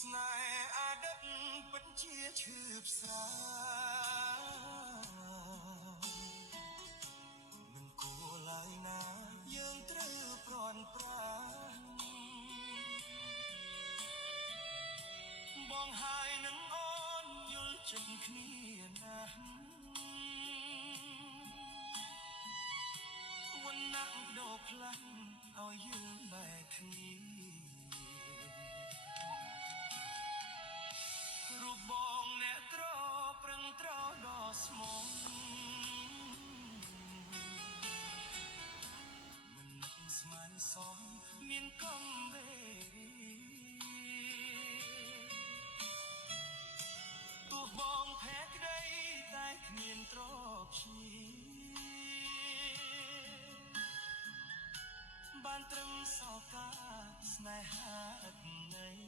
ស្នេហ៍អតីតពិតជាឈឺផ្សាមិនគួរឡើយណាយើងត្រូវប្រន់ប្រាបងហើយនឹងអូនយល់ចិត្តគ្នាណាស់វណ្ណៈដោផ្លាំងឲ្យយើងបែកគ្នារូបបងអ្នកក្រប្រឹងត្រដល់ស្មងមិននឹកស្មានសមមានកំវេរីទោះបងភ័ក្រក្តីតែគ្មានទ្រព្យបានត្រឹមសោកាស្នេហាឥតន័យ